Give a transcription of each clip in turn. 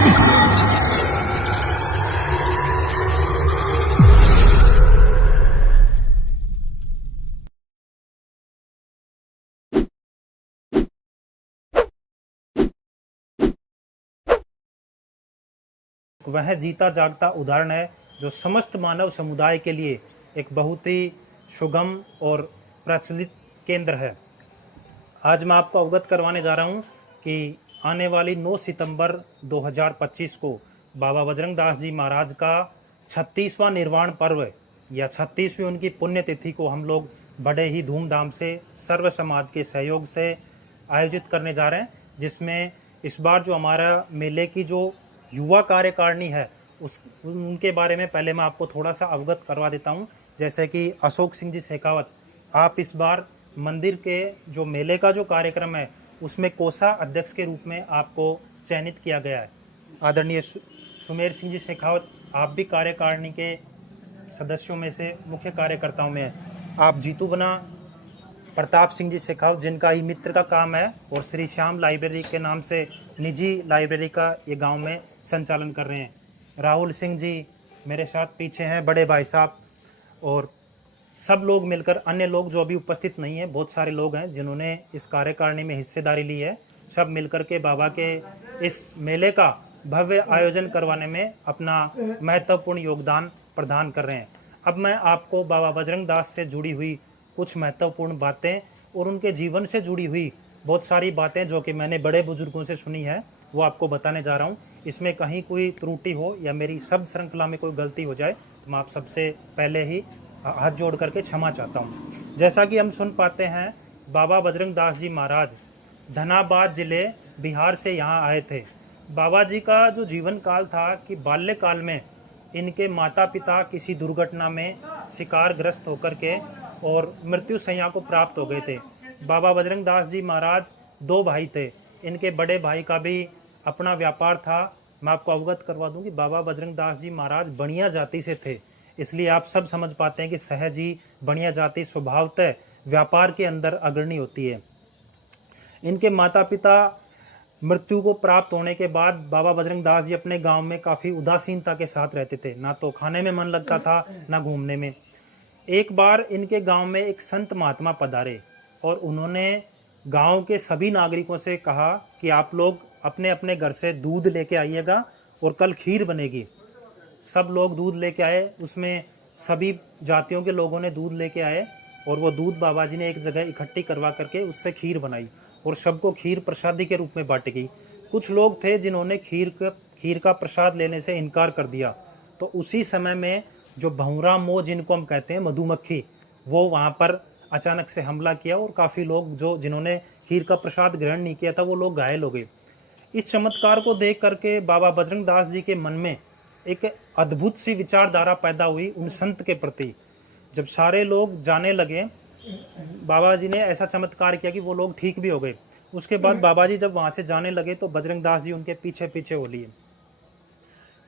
वह जीता जागता उदाहरण है जो समस्त मानव समुदाय के लिए एक बहुत ही सुगम और प्रचलित केंद्र है। आज मैं आपको अवगत करवाने जा रहा हूं कि आने वाली 9 सितंबर 2025 को बाबा बजरंग दास जी महाराज का 36वां निर्वाण पर्व या 36वीं उनकी पुण्यतिथि को हम लोग बड़े ही धूमधाम से सर्व समाज के सहयोग से आयोजित करने जा रहे हैं, जिसमें इस बार जो हमारा मेले की जो युवा कार्यकारिणी है उनके बारे में पहले मैं आपको थोड़ा सा अवगत करवा देता हूं। जैसे कि अशोक सिंह जी शेखावत, आप इस बार मंदिर के जो मेले का जो कार्यक्रम है उसमें कोषा अध्यक्ष के रूप में आपको चयनित किया गया है। आदरणीय सुमेर सिंह जी शेखावत, आप भी कार्यकारिणी के सदस्यों में से मुख्य कार्यकर्ताओं में हैं। आप जीतू बना प्रताप सिंह जी शेखावत, जिनका ही मित्र का काम है और श्री श्याम लाइब्रेरी के नाम से निजी लाइब्रेरी का ये गांव में संचालन कर रहे हैं। राहुल सिंह जी मेरे साथ पीछे हैं, बड़े भाई साहब, और सब लोग मिलकर, अन्य लोग जो अभी उपस्थित नहीं है, बहुत सारे लोग हैं जिन्होंने इस कार्यकारिणी में हिस्सेदारी ली है, सब मिलकर के बाबा के इस मेले का भव्य आयोजन करवाने में अपना महत्वपूर्ण योगदान प्रदान कर रहे हैं। अब मैं आपको बाबा बजरंग दास से जुड़ी हुई कुछ महत्वपूर्ण बातें और उनके जीवन से जुड़ी हुई बहुत सारी बातें जो कि मैंने बड़े बुजुर्गों से सुनी है वो आपको बताने जा रहा हूँ। इसमें कहीं कोई त्रुटि हो या मेरी शब्द श्रृंखला में कोई गलती हो जाए तो मैं आप सबसे पहले ही हाथ जोड़ करके क्षमा चाहता हूँ। जैसा कि हम सुन पाते हैं, बाबा बजरंग दास जी महाराज धनाबाद जिले बिहार से यहाँ आए थे। बाबा जी का जो जीवन काल था कि बाल्यकाल में इनके माता पिता किसी दुर्घटना में शिकारग्रस्त होकर के और मृत्यु शैया को प्राप्त हो गए थे। बाबा बजरंग दास जी महाराज 2 भाई थे, इनके बड़े भाई का भी अपना व्यापार था। मैं आपको अवगत करवा दूं कि बाबा बजरंग दास जी महाराज बनिया जाति से थे, इसलिए आप सब समझ पाते हैं कि सहज ही बनिया जाति स्वभावतः व्यापार के अंदर अग्रणी होती है। इनके माता पिता मृत्यु को प्राप्त होने के बाद बाबा बजरंग दास जी अपने गांव में काफी उदासीनता के साथ रहते थे, ना तो खाने में मन लगता था ना घूमने में। एक बार इनके गांव में एक संत महात्मा पधारे और उन्होंने गांव के सभी नागरिकों से कहा कि आप लोग अपने अपने घर से दूध लेके आइएगा और कल खीर बनेगी। सब लोग दूध लेके आए, उसमें सभी जातियों के लोगों ने दूध लेके आए और वो दूध बाबा जी ने एक जगह इकट्ठी करवा करके उससे खीर बनाई और सबको खीर प्रसादी के रूप में बांटी गई। कुछ लोग थे जिन्होंने खीर का प्रसाद लेने से इनकार कर दिया, तो उसी समय में जो भंवरा मोह जिनको हम कहते हैं, मधुमक्खी, वो वहां पर अचानक से हमला किया और काफी लोग जिन्होंने खीर का प्रसाद ग्रहण नहीं किया था वो लोग घायल हो गए। इस चमत्कार को देख करके बाबा बजरंग दास जी के मन में एक अद्भुत सी विचारधारा पैदा हुई उन संत के प्रति। जब सारे लोग जाने लगे, बाबा जी ने ऐसा चमत्कार किया कि वो लोग ठीक भी हो गए। उसके बाद बाबा जी जब वहां से जाने लगे तो बजरंग दास जी उनके पीछे पीछे हो लिए।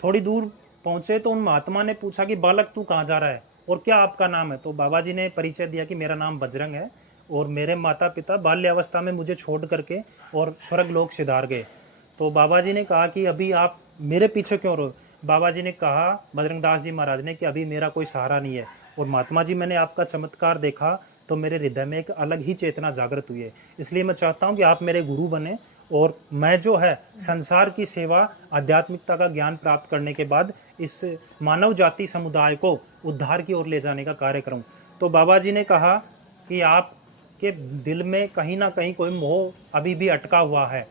थोड़ी दूर पहुंचे तो उन महात्मा ने पूछा कि बालक तू कहाँ जा रहा है और क्या आपका नाम है? तो बाबा जी ने परिचय दिया कि मेरा नाम बजरंग है और मेरे माता पिता बाल्यावस्था में मुझे छोड़ करके और स्वर्ग लोक सिधार गए। तो बाबा जी ने कहा कि अभी आप मेरे पीछे क्यों रहो? बाबा जी ने कहा, बजरंग दास जी महाराज ने, कि अभी मेरा कोई सहारा नहीं है और महात्मा जी मैंने आपका चमत्कार देखा तो मेरे हृदय में एक अलग ही चेतना जागृत हुई है, इसलिए मैं चाहता हूं कि आप मेरे गुरु बने और मैं जो है संसार की सेवा, आध्यात्मिकता का ज्ञान प्राप्त करने के बाद इस मानव जाति समुदाय को उद्धार की ओर ले जाने का कार्य करूं। तो बाबा जी ने कहा कि आपके दिल में कहीं ना कहीं कोई मोह अभी भी अटका हुआ है।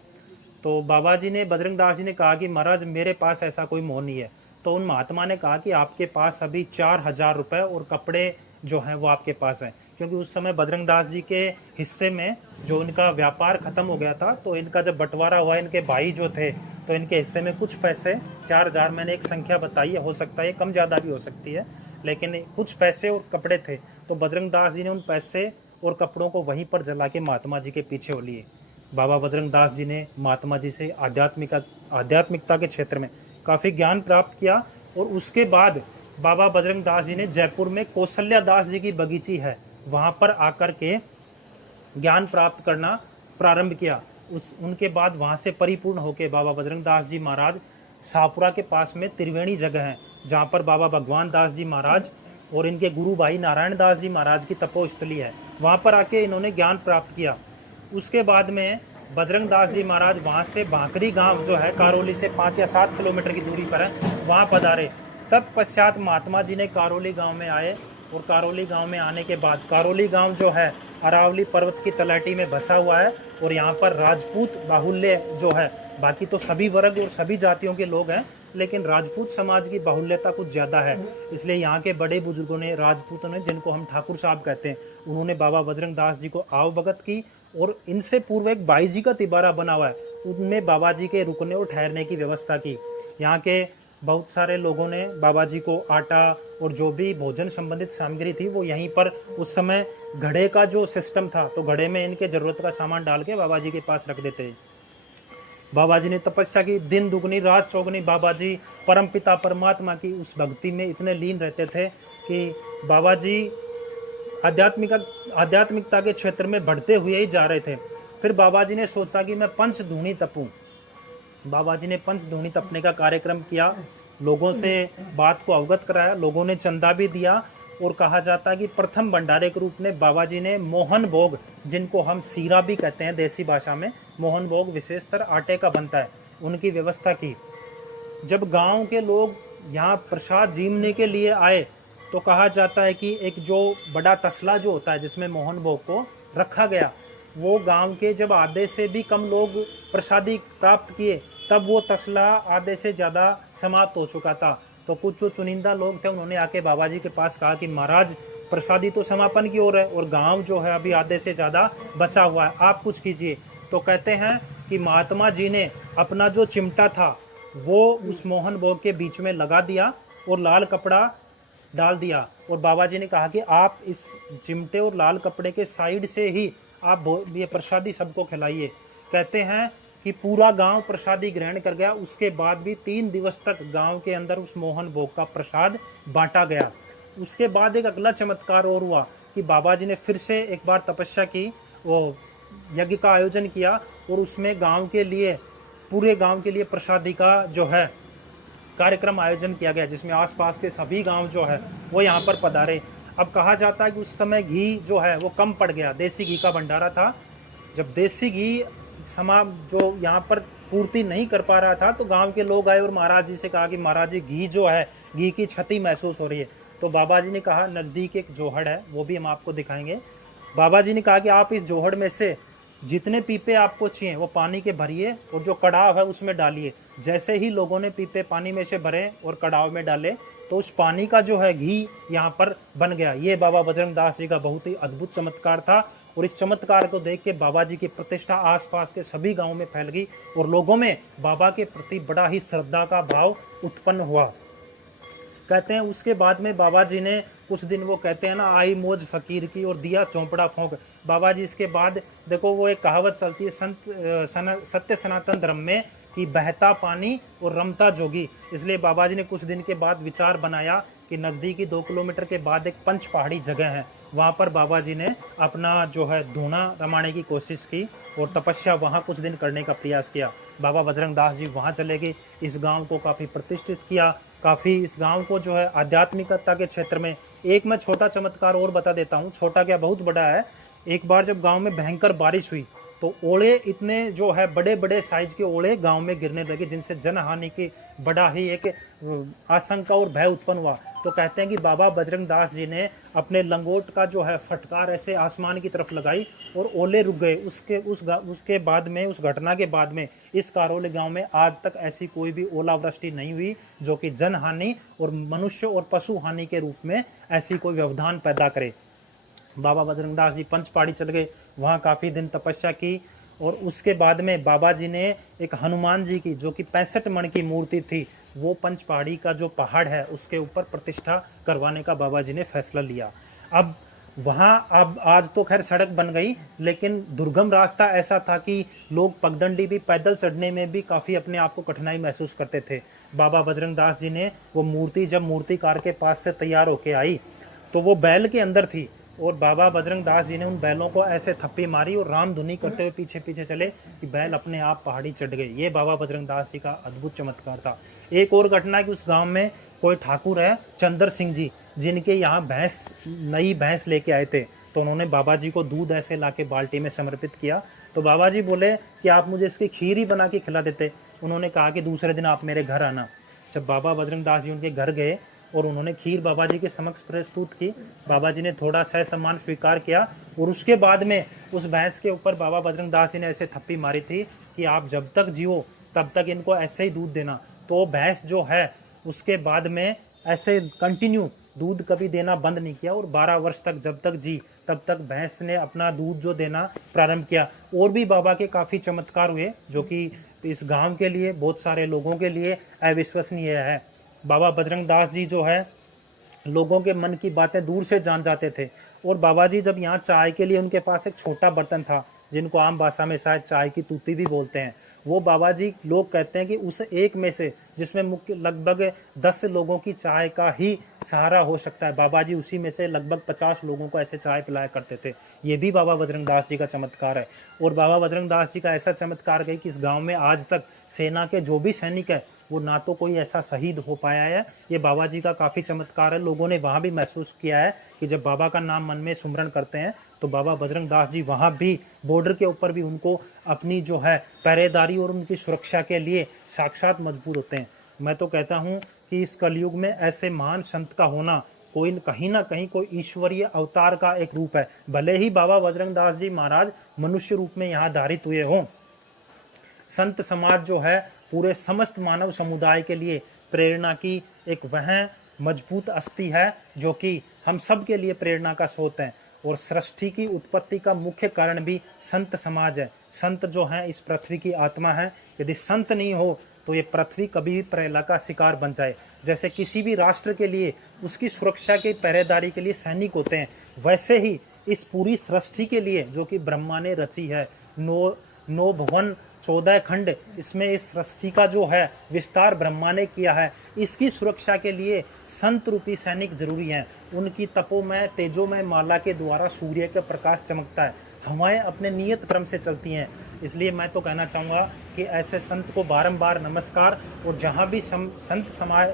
तो बाबा जी ने, बजरंग दास जी ने कहा कि महाराज मेरे पास ऐसा कोई मोह नहीं है। तो उन महात्मा ने कहा कि आपके पास अभी 4000 रुपए और कपड़े जो हैं वो आपके पास हैं, क्योंकि उस समय बजरंग दास जी के हिस्से में जो इनका व्यापार खत्म हो गया था, तो इनका जब बंटवारा हुआ, इनके भाई जो थे तो इनके हिस्से में कुछ पैसे 4000, मैंने एक संख्या बताई है, हो सकता है कम ज़्यादा भी हो सकती है, लेकिन कुछ पैसे और कपड़े थे। तो बजरंग दास जी ने उन पैसे और कपड़ों को वहीं पर जला के महात्मा जी के पीछे हो लिए। बाबा बजरंग दास जी ने महात्मा जी से आध्यात्मिकता के क्षेत्र में काफ़ी ज्ञान प्राप्त किया और उसके बाद बाबा बजरंग दास जी ने जयपुर में कौशल्या दास जी की बगीची है, वहाँ पर आकर के ज्ञान प्राप्त करना प्रारंभ किया। उनके बाद वहाँ से परिपूर्ण होकर बाबा बजरंग दास जी महाराज शाहपुरा के पास में त्रिवेणी जगह है, जहाँ पर बाबा भगवान दास जी महाराज और इनके गुरु भाई नारायण दास जी महाराज की तपोस्थली है। वहाँ पर आके इन्होंने ज्ञान प्राप्त किया। उसके बाद में बजरंग दास जी महाराज वहाँ से भाकरी गांव जो है करौली से 5 या 7 किलोमीटर की दूरी पर है, वहाँ पधारे। तत्पश्चात महात्मा जी ने करौली गांव में आए और करौली गांव में आने के बाद करौली गांव जो है अरावली पर्वत की तलहटी में बसा हुआ है और यहाँ पर राजपूत बाहुल्य जो है, बाकी तो सभी वर्ग और सभी जातियों के लोग हैं, लेकिन राजपूत समाज की बाहुल्यता कुछ ज़्यादा है। इसलिए यहाँ के बड़े बुजुर्गों ने, राजपूतों ने, जिनको हम ठाकुर साहब कहते हैं, उन्होंने बाबा बजरंग दास जी को आवभगत की और इनसे पूर्व एक बाई जी का तिबारा बना हुआ है, उनमें बाबा जी के रुकने और ठहरने की व्यवस्था की। यहाँ के बहुत सारे लोगों ने बाबा जी को आटा और जो भी भोजन संबंधित सामग्री थी वो यहीं पर, उस समय घड़े का जो सिस्टम था तो घड़े में इनके जरूरत का सामान डाल के बाबा जी के पास रख देते। बाबा जी ने तपस्या की, दिन दुगनी रात चौगनी बाबा जी परमपिता परमात्मा की उस भक्ति में इतने लीन रहते थे कि बाबा जी आध्यात्मिकता के क्षेत्र में बढ़ते हुए ही जा रहे थे। फिर बाबा जी ने सोचा कि मैं पंचधूनी तपूं। बाबा जी ने पंचधूनी तपने का कार्यक्रम किया, लोगों से बात को अवगत कराया, लोगों ने चंदा भी दिया और कहा जाता है कि प्रथम भंडारे के रूप में बाबा जी ने मोहन भोग, जिनको हम सीरा भी कहते हैं देसी भाषा में, मोहन भोग विशेषतर आटे का बनता है, उनकी व्यवस्था की। जब गांव के लोग यहाँ प्रसाद जीमने के लिए आए तो कहा जाता है कि एक जो बड़ा तसला जो होता है जिसमें मोहन भोग को रखा गया, वो गांव के जब आधे से भी कम लोग प्रसादी प्राप्त किए तब वो तसला आधे से ज़्यादा समाप्त हो चुका था। तो कुछ जो चुनिंदा लोग थे उन्होंने आके बाबा जी के पास कहा कि महाराज प्रसादी तो समापन की ओर है और गांव जो है अभी आधे से ज़्यादा बचा हुआ है, आप कुछ कीजिए। तो कहते हैं कि महात्मा जी ने अपना जो चिमटा था वो उस मोहन भोग के बीच में लगा दिया और लाल कपड़ा डाल दिया और बाबा जी ने कहा कि आप इस चिमटे और लाल कपड़े के साइड से ही आप ये प्रसादी सबको खिलाइए। कहते हैं कि पूरा गांव प्रसादी ग्रहण कर गया। उसके बाद भी 3 दिवस तक गांव के अंदर उस मोहन भोग का प्रसाद बांटा गया। उसके बाद एक अगला चमत्कार और हुआ कि बाबा जी ने फिर से एक बार तपस्या की, वो यज्ञ का आयोजन किया और उसमें गांव के लिए, पूरे गांव के लिए प्रसादी का जो है कार्यक्रम आयोजन किया गया, जिसमें आसपास के सभी गांव जो है वो यहाँ पर पधारे। अब कहा जाता है कि उस समय घी जो है वो कम पड़ गया, देसी घी का भंडारा था। जब देसी घी जो यहाँ पर पूर्ति नहीं कर पा रहा था तो गांव के लोग आए और महाराज जी से कहा कि महाराज जी घी जो है, घी की क्षति महसूस हो रही है। तो बाबा जी ने कहा, नज़दीक एक जोहड़ है, वो भी हम आपको दिखाएंगे। बाबा जी ने कहा कि आप इस जोहड़ में से जितने पीपे आपको चाहिए वो पानी के भरिए और जो कड़ाव है उसमें डालिए। जैसे ही लोगों ने पीपे पानी में से भरे और कड़ाव में डाले तो उस पानी का जो है घी यहाँ पर बन गया। ये बाबा बजरंग दास जी का बहुत ही अद्भुत चमत्कार था और इस चमत्कार को देख के बाबा जी की प्रतिष्ठा आसपास के सभी गांवों में फैल गई और लोगों में बाबा के प्रति बड़ा ही श्रद्धा का भाव उत्पन्न हुआ। कहते हैं उसके बाद में बाबा जी ने कुछ दिन, वो कहते हैं ना, आई मौज फकीर की और दिया चौंपड़ा फोंक। बाबा जी इसके बाद देखो, वो एक कहावत चलती है सत्य सनातन धर्म में कि बहता पानी और रमता जोगी। इसलिए बाबा जी ने कुछ दिन के बाद विचार बनाया कि नज़दीकी 2 किलोमीटर के बाद एक पंच पहाड़ी जगह है, वहाँ पर बाबा जी ने अपना जो है धूना रमाने की कोशिश की और तपस्या वहाँ कुछ दिन करने का प्रयास किया। बाबा बजरंग दास जी वहाँ चले गए, इस गांव को काफ़ी प्रतिष्ठित किया, काफ़ी इस गांव को जो है आध्यात्मिकता के क्षेत्र में। एक मैं छोटा चमत्कार और बता देता हूँ, छोटा क्या बहुत बड़ा है। एक बार जब गांव में भयंकर बारिश हुई तो ओले, इतने जो है बड़े बड़े साइज के ओले गांव में गिरने लगे, जिनसे जनहानि की बड़ा ही एक आशंका और भय उत्पन्न हुआ। तो कहते हैं कि बाबा बजरंग दास जी ने अपने लंगोट का जो है फटकार ऐसे आसमान की तरफ लगाई और ओले रुक गए। उसके बाद में, उस घटना के बाद में इस करौली गांव में आज तक ऐसी कोई भी ओलावृष्टि नहीं हुई जो कि जनहानि और मनुष्य और पशु हानि के रूप में ऐसी कोई व्यवधान पैदा करे। बाबा बजरंग दास जी पंचपाड़ी चल गए, वहाँ काफ़ी दिन तपस्या की और उसके बाद में बाबा जी ने एक हनुमान जी की, जो कि 65 मण की मूर्ति थी, वो पंचपाड़ी का जो पहाड़ है उसके ऊपर प्रतिष्ठा करवाने का बाबा जी ने फैसला लिया। अब वहाँ अब आज तो खैर सड़क बन गई, लेकिन दुर्गम रास्ता ऐसा था कि लोग पगडंडी भी पैदल चढ़ने में भी काफ़ी अपने आप को कठिनाई महसूस करते थे। बाबा बजरंग दास जी ने वो मूर्ति जब मूर्तिकार के पास से तैयार होके आई तो वो बैल के अंदर थी और बाबा बजरंग दास जी ने उन बैलों को ऐसे थप्पी मारी और राम धुनी करते हुए पीछे पीछे चले कि बैल अपने आप पहाड़ी चढ़ गए। ये बाबा बजरंग दास जी का अद्भुत चमत्कार था। एक और घटना कि उस गांव में कोई ठाकुर है चंद्र सिंह जी, जिनके यहाँ भैंस नई भैंस लेके आए थे, तो उन्होंने बाबा जी को दूध ऐसे लाके बाल्टी में समर्पित किया। तो बाबा जी बोले कि आप मुझे इसकी खीर ही बना के खिला देते। उन्होंने कहा कि दूसरे दिन आप मेरे घर आना। जब बाबा बजरंग दास जी उनके घर गए और उन्होंने खीर बाबा जी के समक्ष प्रस्तुत की, बाबा जी ने थोड़ा सा सम्मान स्वीकार किया और उसके बाद में उस भैंस के ऊपर बाबा बजरंग दास जी ने ऐसे थप्पी मारी थी कि आप जब तक जियो तब तक इनको ऐसे ही दूध देना। तो भैंस जो है उसके बाद में ऐसे कंटिन्यू दूध कभी देना बंद नहीं किया और 12 वर्ष तक जब तक जी तब तक भैंस ने अपना दूध जो देना प्रारंभ किया। और भी बाबा के काफ़ी चमत्कार हुए जो कि इस गांव के लिए, बहुत सारे लोगों के लिए अविश्वसनीय है। बाबा बजरंग दास जी जो है लोगों के मन की बातें दूर से जान जाते थे। और बाबा जी जब यहाँ चाय के लिए उनके पास एक छोटा बर्तन था, जिनको आम भाषा में शायद चाय की तूती भी बोलते हैं, वो बाबा जी लोग कहते हैं कि उस एक में से जिसमें मुख्य लगभग 10 लोगों की चाय का ही सहारा हो सकता है, बाबा जी उसी में से लगभग 50 लोगों को ऐसे चाय पिलाया करते थे। ये भी बाबा बजरंग दास जी का चमत्कार है। और बाबा बजरंग दास जी का ऐसा चमत्कार है कि इस गांव में आज तक सेना के जो भी सैनिक है वो ना तो कोई ऐसा शहीद हो पाया है। ये बाबा जी का काफ़ी चमत्कार है। लोगों ने वहाँ भी महसूस किया है कि जब बाबा का नाम मन में सुमरण करते हैं तो बाबा बजरंग दास जी वहाँ भी बॉर्डर के ऊपर भी उनको अपनी जो है पहरेदारी और उनकी सुरक्षा के लिए साक्षात मजबूर होते हैं। मैं तो कहता हूँ कि इस कलयुग में ऐसे महान संत का होना कोई कहीं ना कहीं कोई ईश्वरीय अवतार का एक रूप है। भले ही बाबा बजरंग दास जी महाराज मनुष्य रूप में यहाँ धारित हुए हों, संत समाज जो है पूरे समस्त मानव समुदाय के लिए प्रेरणा की एक वह मजबूत अस्थि है जो कि हम सब के लिए प्रेरणा का स्रोत है। और सृष्टि की उत्पत्ति का मुख्य कारण भी संत समाज है। संत जो है इस पृथ्वी की आत्मा है। यदि संत नहीं हो तो ये पृथ्वी कभी भी प्रलय का शिकार बन जाए। जैसे किसी भी राष्ट्र के लिए उसकी सुरक्षा की पहरेदारी के लिए सैनिक होते हैं, वैसे ही इस पूरी सृष्टि के लिए जो कि ब्रह्मा ने रची है, 9 भुवन 14 खंड, इसमें इस सृष्टि का जो है विस्तार ब्रह्मा ने किया है, इसकी सुरक्षा के लिए संत रूपी सैनिक जरूरी हैं। उनकी तपोमय तेजोमय माला के द्वारा सूर्य का प्रकाश चमकता है, हवाएं अपने नियत क्रम से चलती हैं। इसलिए मैं तो कहना चाहूँगा कि ऐसे संत को बारंबार नमस्कार। और जहाँ भी संत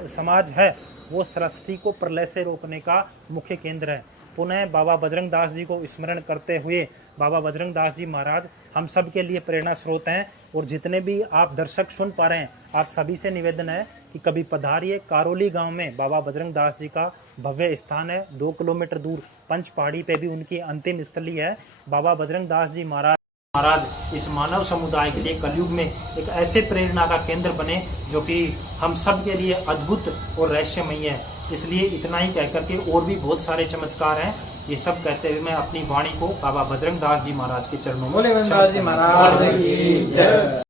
समाज है वो सृष्टि को प्रलय से रोकने का मुख्य केंद्र है। पुनः बाबा बजरंग दास जी को स्मरण करते हुए बाबा बजरंग दास जी महाराज हम सब के लिए प्रेरणा स्रोत हैं। और जितने भी आप दर्शक सुन पा रहे हैं, आप सभी से निवेदन है कि कभी पधारिए। कारोली गांव में बाबा बजरंग दास जी का भव्य स्थान है। 2 किलोमीटर दूर पंच पहाड़ी पे भी उनकी अंतिम स्थली है। बाबा बजरंग दास जी महाराज इस मानव समुदाय के लिए कलयुग में एक ऐसे प्रेरणा का केंद्र बने जो कि हम सब के लिए अद्भुत और रहस्यमय है। इसलिए इतना ही कहकर के और भी बहुत सारे चमत्कार हैं। ये सब कहते हुए मैं अपनी वाणी को बाबा बजरंग दास जी महाराज के चरणों में दास जी महाराज की जय।